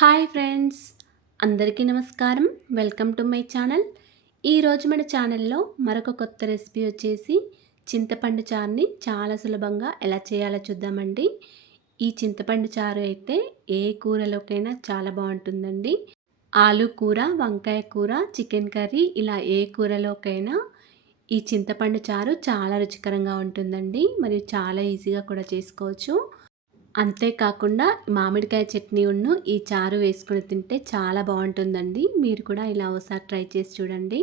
Hi friends అందరికీ నమస్కారం. Welcome to my channel. ఈరోజు మన ఛానల్లో మరొక కొత్త రెసిపీ వచ్చేసి చింతపండు చారుని చాలా సులభంగా ఎలా చేయాలో చూద్దామండి. ఈ చింతపండు చారు అయితే ఏ కూరలోకైనా చాలా బాగుంటుందండి. ఆలు కూర వంకాయ కూర చికెన్ కర్రీ ఇలా ఏ కూరలోకైనా ఈ చింతపండు చారు చాలా రుచికరంగా ఉంటుందండి. మరియు చాలా ఈజీగా కూడా చేసుకోవచ్చు. అంతేకాకుండా మామిడికాయ చట్నీ ఉన్ను ఈ చారు వేసుకుని తింటే చాలా బాగుంటుందండి. మీరు కూడా ఇలా ఒకసారి ట్రై చేసి చూడండి.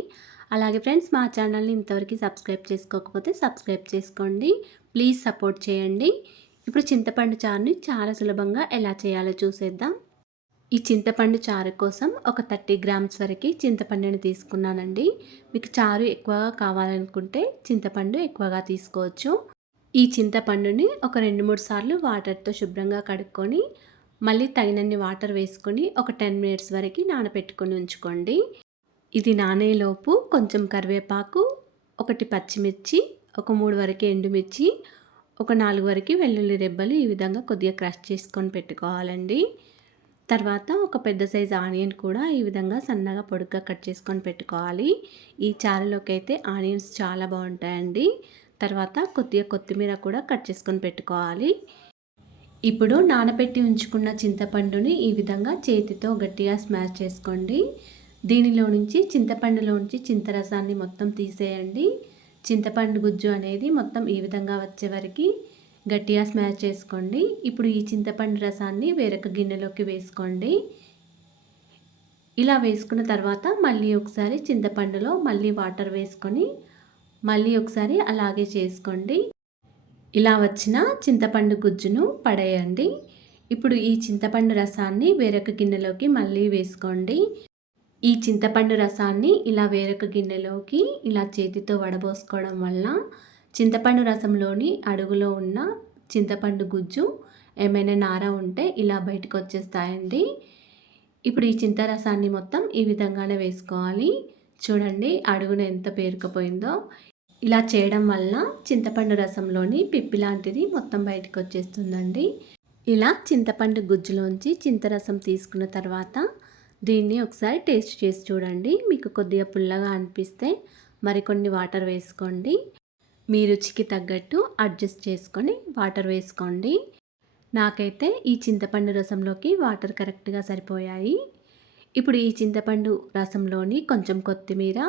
అలాగే ఫ్రెండ్స్ మా ఛానల్ని ఇంతవరకు సబ్స్క్రైబ్ చేసుకోకపోతే సబ్స్క్రైబ్ చేసుకోండి. ప్లీజ్ సపోర్ట్ చేయండి. ఇప్పుడు చింతపండు చారుని చాలా సులభంగా ఎలా చేయాలో చూసేద్దాం. ఈ చింతపండు చారు కోసం ఒక థర్టీ గ్రామ్స్ వరకు చింతపండుని తీసుకున్నానండి. మీకు చారు ఎక్కువగా కావాలనుకుంటే చింతపండు ఎక్కువగా తీసుకోవచ్చు. ఈ చింతపండుని ఒక రెండు మూడు సార్లు వాటర్తో శుభ్రంగా కడుక్కొని మళ్ళీ తగినన్ని వాటర్ వేసుకొని ఒక టెన్ మినిట్స్ వరకు నానబెట్టుకొని ఉంచుకోండి. ఇది నానేలోపు కొంచెం కరివేపాకు ఒకటి పచ్చిమిర్చి ఒక మూడు వరకు ఎండుమిర్చి ఒక నాలుగు వరకు వెల్లుల్లి రెబ్బలు ఈ విధంగా కొద్దిగా క్రష్ చేసుకొని పెట్టుకోవాలండి. తర్వాత ఒక పెద్ద సైజు ఆనియన్ కూడా ఈ విధంగా సన్నగా పొడుగ్గా కట్ చేసుకొని పెట్టుకోవాలి. ఈ చారులోకి అయితే ఆనియన్స్ చాలా బాగుంటాయండి. తర్వాత కొద్దిగా కొత్తిమీర కూడా కట్ చేసుకొని పెట్టుకోవాలి. ఇప్పుడు నానబెట్టి ఉంచుకున్న చింతపండుని ఈ విధంగా చేతితో గట్టిగా స్మాష్ చేసుకోండి. దీనిలో నుంచి చింతపండులో నుంచి చింతరసాన్ని మొత్తం తీసేయండి. చింతపండు గుజ్జు అనేది మొత్తం ఈ విధంగా వచ్చే వరకు గట్టిగా స్మాష్ చేసుకోండి. ఇప్పుడు ఈ చింతపండు రసాన్ని వేరొక గిన్నెలోకి వేసుకోండి. ఇలా వేసుకున్న తర్వాత మళ్ళీ ఒకసారి చింతపండులో మళ్ళీ వాటర్ వేసుకొని మళ్ళీ ఒకసారి అలాగే చేసుకోండి. ఇలా వచ్చిన చింతపండు గుజ్జును పడేయండి. ఇప్పుడు ఈ చింతపండు రసాన్ని వేరొక గిన్నెలోకి మళ్ళీ వేసుకోండి. ఈ చింతపండు రసాన్ని ఇలా వేరొక గిన్నెలోకి ఇలా చేతితో వడబోసుకోవడం వల్ల చింతపండు రసంలోని అడుగులో ఉన్న చింతపండు గుజ్జు ఏమైనా నార ఉంటే ఇలా బయటకు వచ్చేస్తాయండి. ఇప్పుడు ఈ చింత రసాన్ని మొత్తం ఈ విధంగానే వేసుకోవాలి. చూడండి అడుగున ఎంత పేరుకపోయిందో. ఇలా చేయడం వల్ల చింతపండు రసంలోని పిప్పి లాంటిది మొత్తం బయటకు వచ్చేస్తుందండి. ఇలా చింతపండు గుజ్జులోంచి చింతరసం తీసుకున్న తర్వాత దీన్ని ఒకసారి టేస్ట్ చేసి చూడండి. మీకు కొద్దిగా పుల్లగా అనిపిస్తే మరికొన్ని వాటర్ వేసుకోండి. మీ రుచికి తగ్గట్టు అడ్జస్ట్ చేసుకొని వాటర్ వేసుకోండి. నాకైతే ఈ చింతపండు రసంలోకి వాటర్ కరెక్ట్గా సరిపోయాయి. ఇప్పుడు ఈ చింతపండు రసంలోని కొంచెం కొత్తిమీర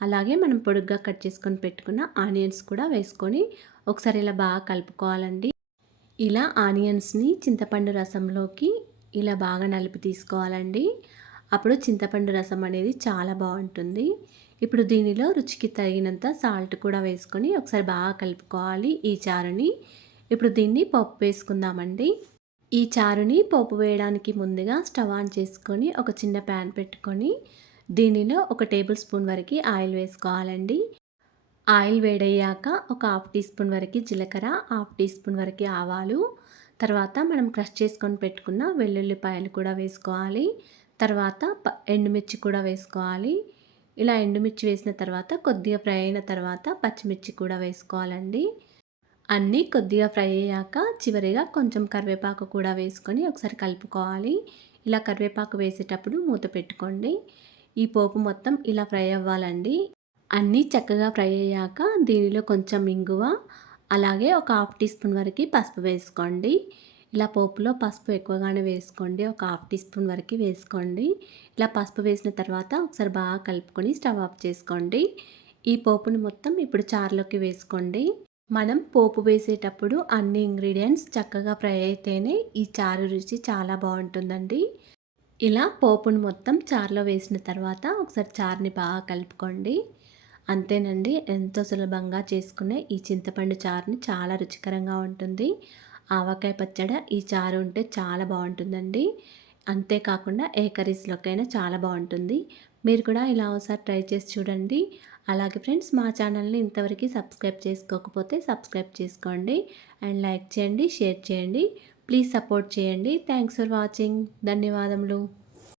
అలాగే మనం పొడుగ్గా కట్ చేసుకొని పెట్టుకున్న ఆనియన్స్ కూడా వేసుకొని ఒకసారి ఇలా బాగా కలుపుకోవాలండి. ఇలా ఆనియన్స్ని చింతపండు రసంలోకి ఇలా బాగా నలిపి తీసుకోవాలండి. అప్పుడు చింతపండు రసం అనేది చాలా బాగుంటుంది. ఇప్పుడు దీనిలో రుచికి తగినంత సాల్ట్ కూడా వేసుకొని ఒకసారి బాగా కలుపుకోవాలి ఈ చారుని. ఇప్పుడు దీన్ని పప్పు వేసుకుందామండి. ఈ చారుని పోపు వేయడానికి ముందుగా స్టవ్ ఆన్ చేసుకొని ఒక చిన్న ప్యాన్ పెట్టుకొని దీనిలో ఒక టేబుల్ స్పూన్ వరకు ఆయిల్ వేసుకోవాలండి. ఆయిల్ వేడయ్యాక ఒక హాఫ్ టీ స్పూన్ వరకు జీలకర్ర హాఫ్ టీ స్పూన్ వరకు ఆవాలు. తర్వాత మనం క్రష్ చేసుకొని పెట్టుకున్న వెల్లుల్లిపాయలు కూడా వేసుకోవాలి. తర్వాత ఎండుమిర్చి కూడా వేసుకోవాలి. ఇలా ఎండుమిర్చి వేసిన తర్వాత కొద్దిగా ఫ్రై అయిన తర్వాత పచ్చిమిర్చి కూడా వేసుకోవాలండి. అన్నీ కొద్దిగా ఫ్రై అయ్యాక చివరిగా కొంచెం కరివేపాకు కూడా వేసుకొని ఒకసారి కలుపుకోవాలి. ఇలా కరివేపాకు వేసేటప్పుడు మూత పెట్టుకోండి. ఈ పోపు మొత్తం ఇలా ఫ్రై అవ్వాలండి. అన్నీ చక్కగా ఫ్రై అయ్యాక దీనిలో కొంచెం ఇంగువ అలాగే ఒక హాఫ్ టీ స్పూన్ వరకు పసుపు వేసుకోండి. ఇలా పోపులో పసుపు ఎక్కువగానే వేసుకోండి. ఒక హాఫ్ టీ స్పూన్ వరకు వేసుకోండి. ఇలా పసుపు వేసిన తర్వాత ఒకసారి బాగా కలుపుకొని స్టవ్ ఆఫ్ చేసుకోండి. ఈ పోపుని మొత్తం ఇప్పుడు చారులోకి వేసుకోండి. మనం పోపు వేసేటప్పుడు అన్ని ఇంగ్రీడియంట్స్ చక్కగా ఫ్రై అయితేనే ఈ చారు రుచి చాలా బాగుంటుందండి. ఇలా పోపును మొత్తం చారులో వేసిన తర్వాత ఒకసారి చారుని బాగా కలుపుకోండి. అంతేనండి ఎంతో సులభంగా చేసుకునే ఈ చింతపండు చారుని చాలా రుచికరంగా ఉంటుంది. ఆవకాయ పచ్చడ ఈ చారు ఉంటే చాలా బాగుంటుందండి. అంతేకాకుండా ఏ కర్రీస్లోకైనా చాలా బాగుంటుంది. మీరు కూడా ఇలా ఒకసారి ట్రై చేసి చూడండి. అలాగే ఫ్రెండ్స్ మా ఛానల్ని ఇంతవరకు సబ్స్క్రైబ్ చేసుకోకపోతే సబ్స్క్రైబ్ చేసుకోండి. అండ్ లైక్ చేయండి షేర్ చేయండి. ప్లీజ్ సపోర్ట్ చేయండి. థ్యాంక్స్ ఫర్ వాచింగ్ ధన్యవాదములు.